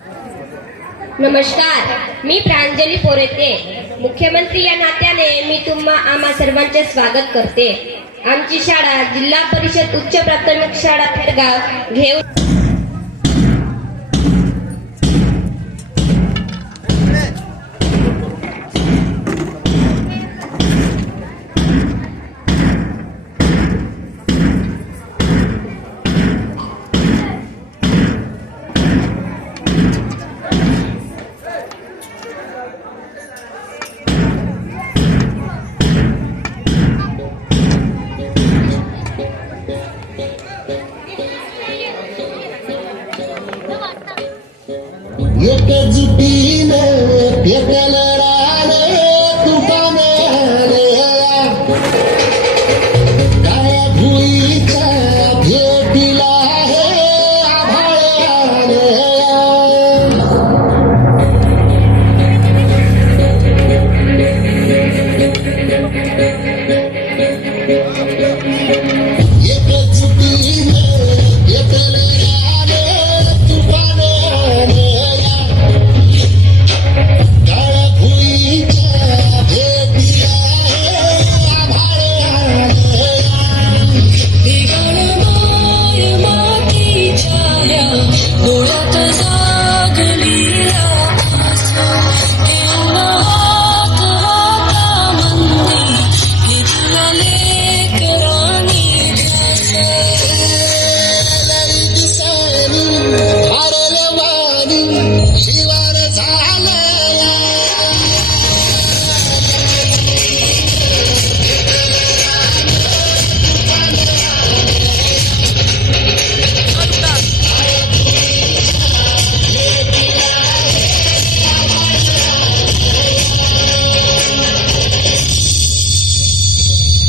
नमस्कार, मी प्रांजली पोरेते. मुख्यमंत्री या नात्याने मी आम्हा सर्वांचे स्वागत करते. आमची शाळा जिल्हा परिषद उच्च प्राथमिक शाळा खेडगाव घेऊन एकजुटीने पेटलं राणे तुफाने काळ्या भुईच्या भेटीला हे आभाळ एकजुटीने पेटलं राणे तुफाने डोळ्यात